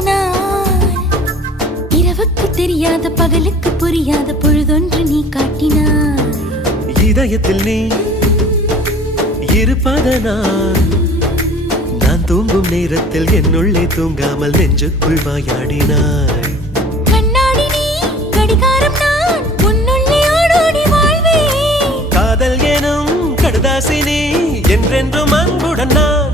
நாள் இரவுக்கு தெரியாத பகலுக்கு புரியாத பொழுதொன்று நீ காட்டினாய் இதயத்தில் நீ இருப்பதனால் நான் தூங்கும் நேரத்தில் என்னுள்ளே தூங்காமல் நெஞ்சுக்குள் வாயாடினாய் கண்ணாடி நீ கடிகாரம் நான் உன்னுள்ளே ஓடோடி வாழ்வே காதல் எனும் கடுதாசி நீ என்றென்றும் அன்புடன் நான்